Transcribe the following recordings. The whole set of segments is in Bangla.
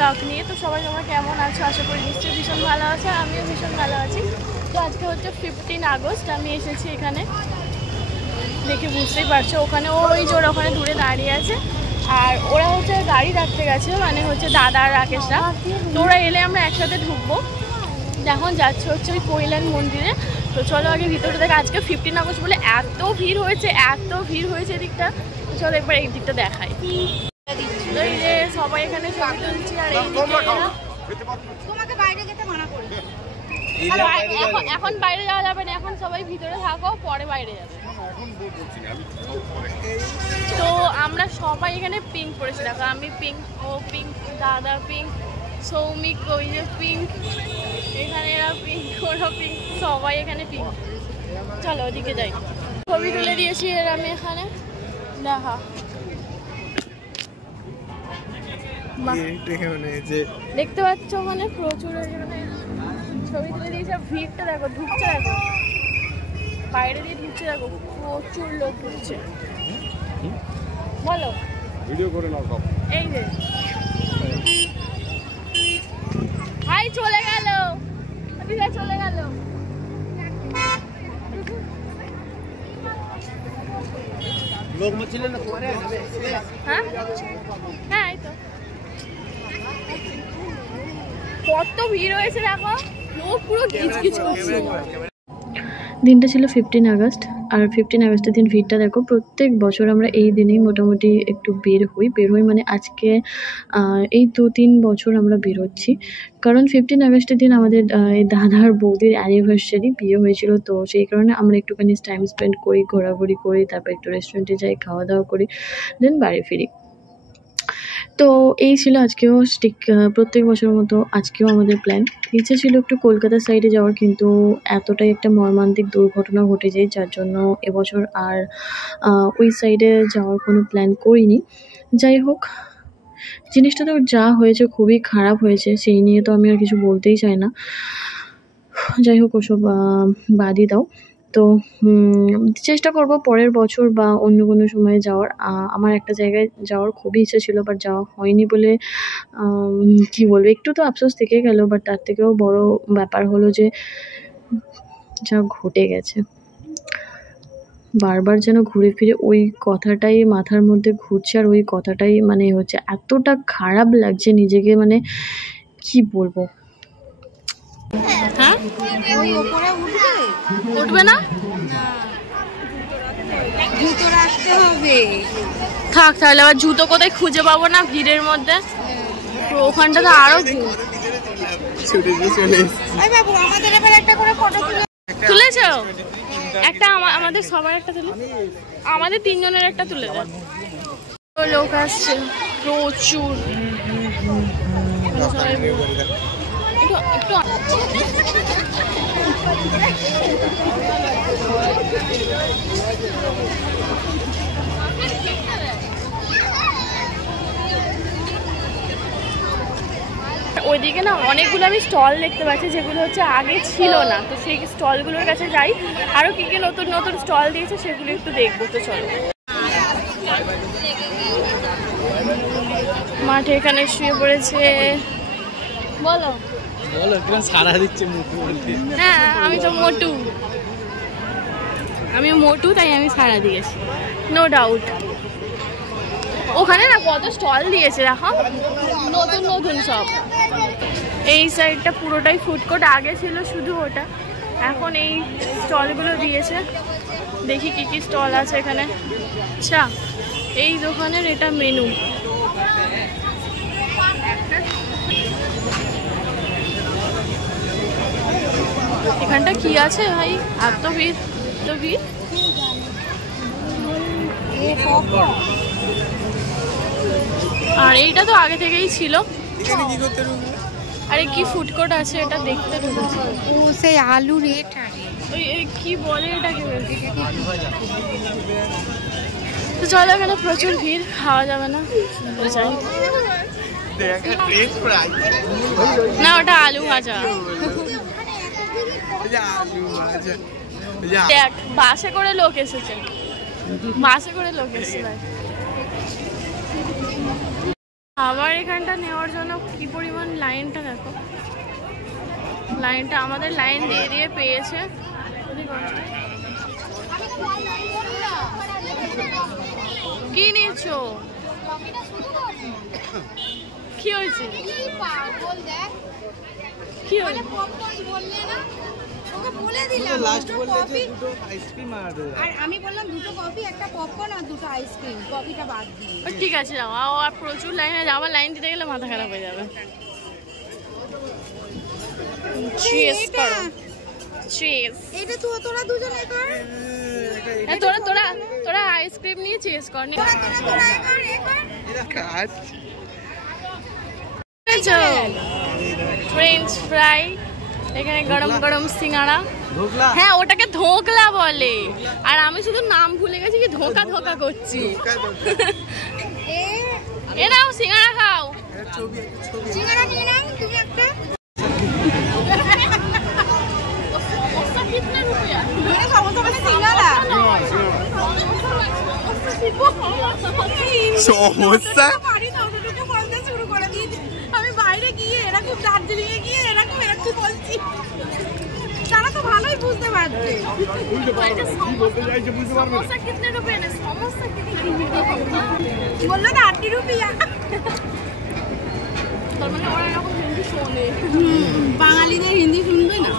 ব্লগ নিয়ে। তো সবাই তোমরা কেমন আছো? আশা করি নিশ্চয়ই ভীষণ ভালো আছে, আমিও ভীষণ ভালো আছি। তো আজকে হচ্ছে 15 আগস্ট, আমি এসেছি এখানে, দেখে বুঝতেই পারছো। ওখানে ওই যে ওখানে দূরে দাঁড়িয়ে আছে, আর ওরা হচ্ছে গাড়ি রাখতে গেছে, মানে হচ্ছে দাদা আর রাকেশরা। তো ওরা এলে আমরা একসাথে ঢুকবো। এখন যাচ্ছে হচ্ছে ওই কৈলান মন্দিরে। তো চলো আগে ভিতরে দেখে। আজকে 15 আগস্ট বলে এত ভিড় হয়েছে, এত ভিড় হয়েছে এদিকটা। চলো একবার এই দিকটা দেখাই। এই যে সবাই এখানে ছবি তুলছি, আর এই তোমাকে বাইরে যেতে মানা করি। এখন বাইরে যাওয়া যাবে না, এখন সবাই ভিতরে থাকো, পরে বাইরে যাবে। তো আমরা সবাই এখানে পিঙ্ক পরেছি, দেখো আমি পিঙ্ক, ও পিঙ্ক, দাদা পিঙ্ক, সৌমিক ওই যে পিঙ্ক, এখানে এরা পিঙ্ক, ওরা পিঙ্ক, সবাই এখানে পিঙ্ক। চলো ওদিকে যাই। ছবি তুলে দিয়েছি এর আমি এখানে, দেখা দেখতে পাচ্ছ ওখানে প্রচুর ছবি তুলে দিয়েছে। ভিড়টা দেখো, ঢুকছে দেখো, বাইরে দিয়ে ঢুকছে দেখো, প্রচুর লোক ঢুকছে। বলো ভিডিও করে নাও সব। এই যে ভাই চলে গেল, দিদা চলে গেল। লোক মছিল না পরে। হ্যাঁ হ্যাঁ, এই তো কত ভিড় হয়েছে দেখো, লোক পুরো গিজগিজ করছে। দিনটা ছিল 15 আগস্ট, আর 15 আগস্টের দিন ভিড়টা দেখো। প্রত্যেক বছর আমরা এই দিনেই মোটামুটি একটু বের হই মানে আজকে এই 2-3 বছর আমরা বেরোচ্ছি, কারণ 15 আগস্টের দিন আমাদের এই দাদার বৌদির অ্যানিভার্সারি, বিয়ে হয়েছিল। তো সেই কারণে আমরা একটুখানি টাইম স্পেন্ড করি, ঘোরাঘুরি করি, তারপর একটু রেস্টুরেন্টে যাই, খাওয়া দাওয়া করি, দেন বাড়ি ফিরি। তো এই ছিল আজকেও প্রত্যেক বছরের মতো আজকেও আমাদের প্ল্যান। ইচ্ছে ছিল একটু কলকাতার সাইডে যাওয়ার, কিন্তু এতটাই একটা মর্মান্তিক দুর্ঘটনা ঘটে যায়, যার জন্য এবছর আর ওই সাইডে যাওয়ার কোনো প্ল্যান করিনি। যাই হোক, জিনিসটা তো যা হয়েছে খুবই খারাপ হয়েছে, সেই নিয়ে তো আমি আর কিছু বলতেই চাই না। যাই হোক, ওসব বাদই দাও। তো চেষ্টা করব পরের বছর বা অন্য কোনো সময়ে যাওয়ার। আমার একটা জায়গায় যাওয়ার খুবই ইচ্ছে ছিল, বাট যাওয়া হয়নি বলে কি বলবো, একটু তো আফসোস থেকে গেল। বাট তার থেকেও বড় ব্যাপার হলো যে যা ঘটে গেছে, বারবার যেন ঘুরে ফিরে ওই কথাটাই মাথার মধ্যে ঘুরছে, আর ওই কথাটাই মানে হচ্ছে এতটা খারাপ লাগছে নিজেকে, মানে কি বলবো। হ্যাঁ উঠবে না, জুতো রাখতে হবে। থাক তাহলে, আবার জুতো কোথায় খুঁজে পাবো না ভিড়ের মধ্যে। ওখানটা তো আরো তুলেছ একটা, আমাদের সবার একটা তুলে, আমাদের 3 জনের একটা তুলে দেন। লোক আসছে প্রচুর, একটু ওইদিকে না অনেকগুলো আমি স্টল দেখতে পাচ্ছি, যেগুলো হচ্ছে আগে ছিল না। তো সেই স্টলগুলোর কাছে যাই, আরো কি কি নতুন নতুন স্টল দিয়েছে সেগুলো একটু দেখবো। তো চলো, মাঠে এখানে শুয়ে পড়েছে। বলো বলো, সারা দিচ্ছে মোটু বলতে। হ্যাঁ আমি তো মোটু, আমি মোটু, তাই আমি সারা দিয়েছি, নো ডাউট। ওখানে না কত স্টল দিয়েছে দেখো, নতুন নতুন সব। এই সাইডটা পুরোটাই ফুড কোর্ট, আগে ছিল শুধু ওটা, এখন এই স্টলগুলো দিয়েছে। দেখি কি কি স্টল আছে এখানে। আচ্ছা, এই দোকানের এটা মেনু। এখানটা কি আছে ভাই, এত ভিড়, তো ভিড়। আর এইটা তো আগে থেকেই ছিল। আরে কি ফুড কোর্ট আছে এটা দেখতে ঢুকেছি। ও সেই আলু রেট, ওই কি বলে এটাকে। তো চলো, এখানে প্রচুর ভিড়, খাওয়া যাবে না। না ওটা আলু ভাজা। দেখ বাসে করে লোক এসেছে, বাসে করে লোক এসেছে। আবার এখানটা নেওয়ার জন্য কি পরিমাণ লাইনটা দেখো, লাইনটা আমাদের লাইন দিয়ে দিয়ে পেয়েছে। কি নিয়েছো? কি হয়েছে? কি হয়েছে? ঠিক আছে যাও, আর প্রচুর লাইনে যাওয়া, লাইন দিতে গেলে মাথা খারাপ হয়ে যাবে। চিজ করো, চিজ। এটা তো তোরা দুজনে কর। তোরা তোরা তোরা আইসক্রিম নিয়ে চিজ কর। ফ্রেঞ্চ ফ্রাই, এখানে গরম গরম সিঙ্গাড়া। হ্যাঁ ওটাকে ধোকলা বলে, আর আমি শুধু নাম ভুলে গেছি কি ধোকা ধোকা করছি। এ নাও সিঙ্গাড়া খাও। সিঙ্গাড়া নিয়ে নাও তুমি একটা। कितने रुपया? मेरे समोसा मैंने सिंगाड़ा। সমস্যা পারি না, ওটুকু বলতে শুরু করে দিয়েছি। আমি বাইরে গিয়ে এরকম দার্জিলিং এ গিয়ে এরকম বলছি, তারা তো ভালোই বুঝতে পারছে। সমোসা কিতনে রুপয়ে না? সমোসা বললো না 80 রুপিয়া। তার মানে ওরা এরকম হিন্দি শোনে। বাঙালিদের হিন্দি শুনবে না।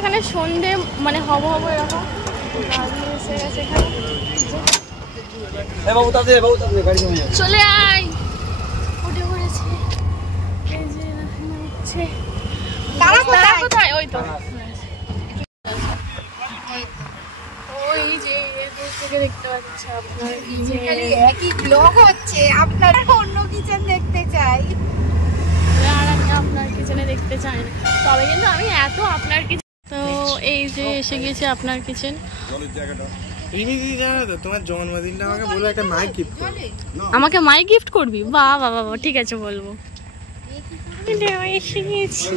এখানে সন্ধে মানে হব হব এরকম এসে গেছে এখানে। চলে আয়, উঠে পড়েছি। এই যে হচ্ছে তারা কোথায়? ওই তো ওই যে দূর থেকে দেখতে পাচ্ছি আপনার একই ব্লগ হচ্ছে। আপনার অন্য কিচেন দেখতে চাই, আর আমি আপনার কিচেনে দেখতে চাই না। তবে কিন্তু আমি এত আপনার কিচেন। তো এই যে এসে গেছে আপনার কিচেন। তোমার জন্মদিনটা আমাকে বলে একটা মাইক গিফট করবে। আমাকে মাইক গিফট করবি? বাহ বাহ বাহ, ঠিক আছে বলবো। এসে গেছি।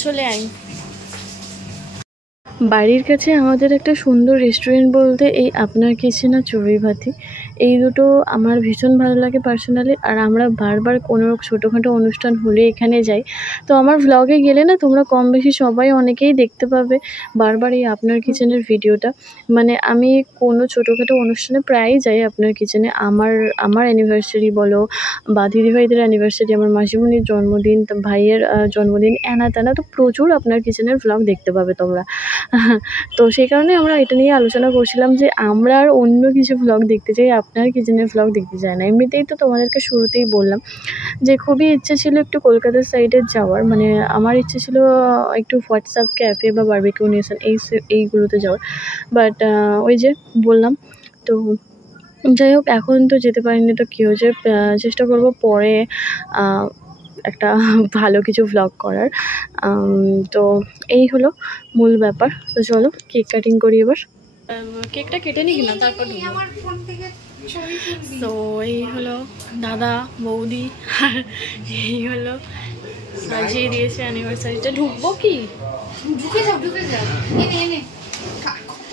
চলে আই। বাড়ির কাছে আমাদের একটা সুন্দর রেস্টুরেন্ট বলতে এই আপনার কিচেন আর চড়ুইভাতি, এই দুটো আমার ভীষণ ভালো লাগে পার্সোনালি। আর আমরা বারবার কোনো ছোটোখাটো অনুষ্ঠান হলে এখানে যাই। তো আমার ভ্লগে গেলে না তোমরা কম বেশি সবাই অনেকেই দেখতে পাবে বারবার এই আপনার কিচেনের ভিডিওটা। মানে আমি কোনো ছোটোখাটো অনুষ্ঠানে প্রায়ই যাই আপনার কিচেনে। আমার অ্যানিভার্সারি বলো বা দিদিভাইদের অ্যানিভার্সারি, আমার মাসিমণির জন্মদিন, ভাইয়ের জন্মদিন, এনা তেনা, তো প্রচুর আপনার কিচেনের ভ্লগ দেখতে পাবে তোমরা। তো সেই কারণে আমরা এটা নিয়ে আলোচনা করছিলাম যে আমরা আর অন্য কিছু ভ্লগ দেখতে চাই, আপনার কিচেনের ভ্লগ দেখতে চাই না। এমনিতেই তো তোমাদেরকে শুরুতেই বললাম যে খুবই ইচ্ছে ছিল একটু কলকাতার সাইডে যাওয়ার, মানে আমার ইচ্ছে ছিল একটু হোয়াটসঅ্যাপ ক্যাফে বা বারবিকিউ নেশন এইগুলোতে যাওয়ার। বাট ওই যে বললাম, তো যাই হোক এখন তো যেতে পারিনি। তো কী হয়েছে, চেষ্টা করব পরে একটা ভালো কিছু ভ্লগ করার। তো এই হলো মূল ব্যাপার। তো চলো কেক কাটিং করি এবার। কেকটা কেটে নিই না, তারপর তো এই হলো দাদা বৌদি, আর এই হলো সাজিয়ে দিয়েছে অ্যানিভার্সারিটা। ঢুকবো কি? ঢুকে যাও এনে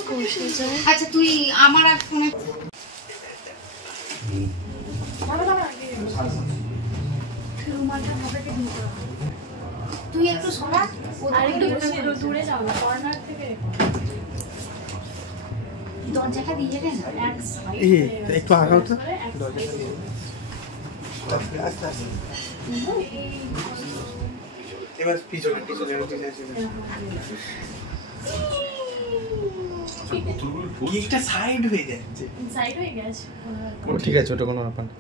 কষে যায়। আচ্ছা তুই আমার আর ফোনে তুই একটু সরা, আর একটু দূরে যাও না, কর্নার থেকে দরজাটা দিয়ে দেন একটু আগাও তো দরজাটা দিয়ে আস্তে আস্তে। এবার পিছনে কেকটা সাইড হয়ে যাচ্ছে। সাইড হয়ে গেছে? ও ঠিক আছে, ওটা কোনো ব্যাপার না।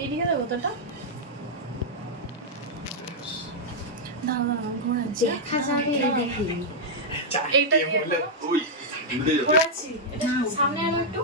এইদিকে দেবো তোটা? দাদা ঘোরাচ্ছি, দেখা যাবে দেখি। এইটা ঘোরাচ্ছি, এটা সামনে আনো একটু।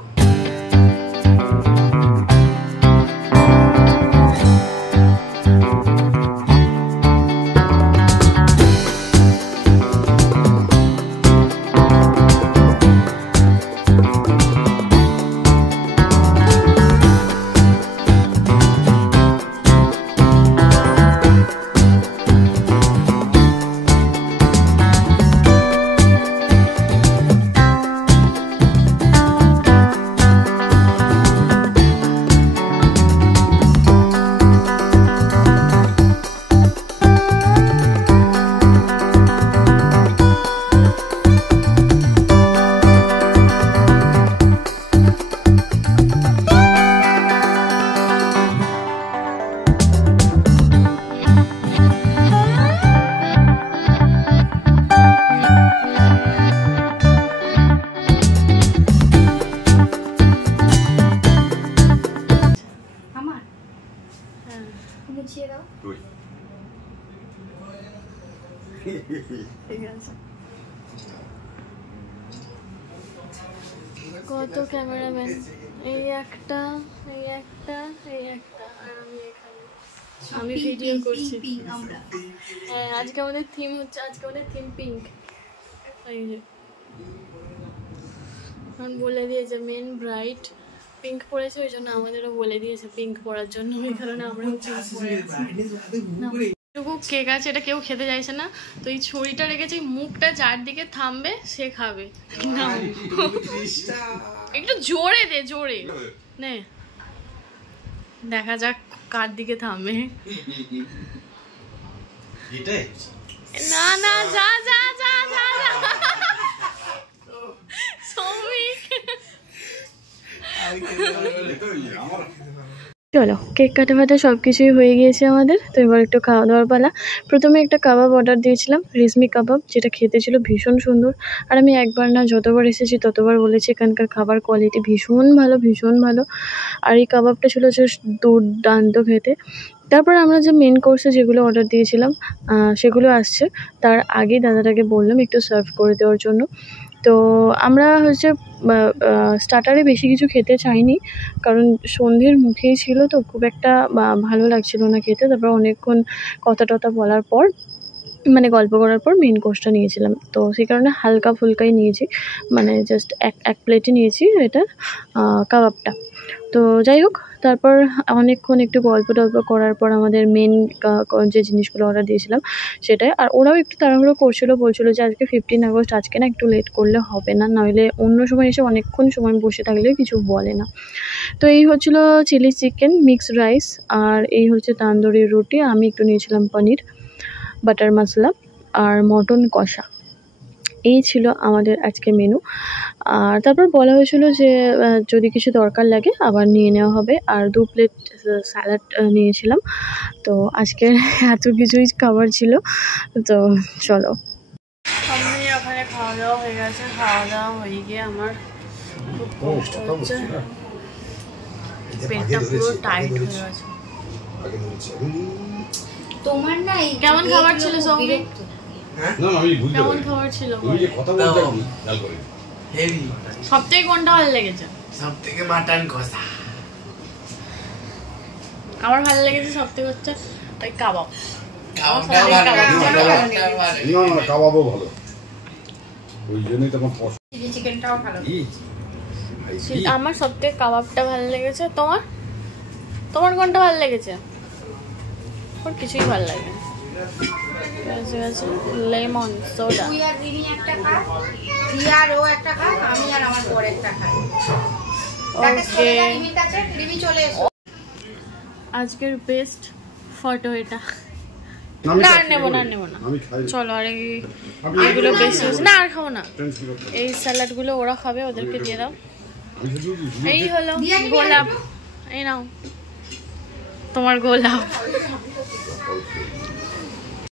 বিছিয়ে দাও। ঠিক আছে। কত ক্যামেরাম্যান, এই একটা, এই একটা, এই একটা, আর আমি এখানে, আমি ভিডিও করছি। হ্যাঁ, আজকে আমাদের থিম হচ্ছে, আজকে আমাদের থিম পিঙ্ক। এই যে এখন বলে দিয়েছে মেন ব্রাইট পিঙ্ক পরেছে, ওই জন্য আমাদেরও বলে দিয়েছে পিঙ্ক পরার জন্য, ওই কারণে আমরাও পিঙ্ক পরে কেক আছে, এটা কেউ খেতে চাইছে না, তো এই ছড়িটা রেখেছি, মুখটা চারদিকে থামবে সে খাবে। না একটু জোরে দে, জোরে নে, দেখা যাক কার দিকে থামবে। না না, যা যা যা যা যা সৌমিক। চলো, কেক কাটা ফাটা সব কিছুই হয়ে গিয়েছে আমাদের, তো এবার একটু খাওয়া দাওয়ার পালা। প্রথমে একটা কাবাব অর্ডার দিয়েছিলাম, রেশমি কাবাব, যেটা খেতে ছিল ভীষণ সুন্দর। আর আমি একবার না যতবার এসেছি ততবার বলেছি এখানকার খাবার কোয়ালিটি ভীষণ ভালো, ভীষণ ভালো। আর এই কাবাবটা ছিল জাস্ট দুর্দান্ত খেতে। তারপর আমরা যে মেন কোর্সে যেগুলো অর্ডার দিয়েছিলাম সেগুলো আসছে, তার আগেই দাদাটাকে বললাম একটু সার্ভ করে দেওয়ার জন্য। তো আমরা হচ্ছে স্টার্টারে বেশি কিছু খেতে চাইনি, কারণ সন্ধ্যের মুখেই ছিল, তো খুব একটা ভালো লাগছিল না খেতে। তারপর অনেকক্ষণ কথা টথা বলার পর, মানে গল্প করার পর মেন কোর্সটা নিয়েছিলাম, তো সেই কারণে হালকা ফুলকাই নিয়েছি, মানে জাস্ট এক প্লেটে নিয়েছি এটা কাবাবটা। তো যাই হোক, তারপর অনেকক্ষণ একটু গল্প টল্প করার পর আমাদের মেন যে জিনিসগুলো অর্ডার দিয়েছিলাম সেটাই। আর ওরাও একটু তাড়াহুড়ো করছিল, বলছিল যে আজকে 15 আগস্ট, আজকে না একটু লেট করলে হবে না, নইলে অন্য সময় এসে অনেকক্ষণ সময় বসে থাকলে কিছু বলে না। তো এই হচ্ছিল চিলি চিকেন, মিক্সড রাইস, আর এই হচ্ছে তান্দুরি রুটি, আমি একটু নিয়েছিলাম পনির বাটার মশলা আর মটন কষা। এই ছিল আমাদের আজকে মেনু। আর তারপর বলা হয়েছিল যে যদি কিছু দরকার লাগে আবার নিয়ে নেওয়া হবে। আর 2 প্লেট স্যালাড নিয়েছিলাম। তো আজকের এত কিছুই খাবার ছিল। তো চলো, আমি ওখানে খাওয়া দাওয়া হয়ে গেছে, খাওয়া দাওয়া হয়ে গিয়ে আমার খুব কষ্ট হচ্ছে, পেটটা পুরো টাইট হয়ে গেছে। তোমার না কেমন খাবার ছিল সৌমিক? কেমন খাবার ছিল? সবথেকে কোনটা ভালো লেগেছে? সবথেকে মাটন কষা। আমার ভালো লেগেছে সবথেকে হচ্ছে ওই কাবাব। কাবাবও ভালো, ওই জন্যই তো চিকেনটাও ভালো। আমার সবথেকে কাবাবটা ভালো লেগেছে। তোমার তোমার কোনটা ভালো লেগেছে? ওর কিছুই ভালো লাগে না। লেমন সোডা, তুই আর রিনি একটা খা, তুই আর ও একটা খা, আমি আর আমার বর একটা খাই। ওকে, রিমির কাছে, রিমি চলে এসো। আজকের বেস্ট ফটো এটা। আমি না নেবো না, নেবো না, আমি খাই। চলো। আর এইগুলো বেশি হয়েছে না, আর খাবো না। এই স্যালাডগুলো ওরা খাবে, ওদেরকে দিয়ে দাও। এই হলো গোলাপ, এই নাও তোমার গোলাপ।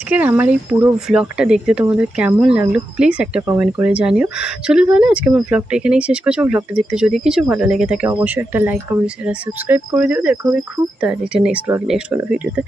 আজকের আমার এই পুরো ভ্লগটা দেখতে তোমাদের কেমন লাগলো প্লিজ একটা কমেন্ট করে জানিও। চলো তাহলে আজকে আমার ভ্লগটা এখানেই শেষ করছি। ভ্লগটা দেখতে যদি কিছু ভালো লেগে থাকে অবশ্যই একটা লাইক, কমেন্ট, শেয়ার, সাবস্ক্রাইব করে দিও। দেখা হবে খুব তাড়াতাড়ি নেক্সট ব্লগে, নেক্সট কোনো ভিডিওতে।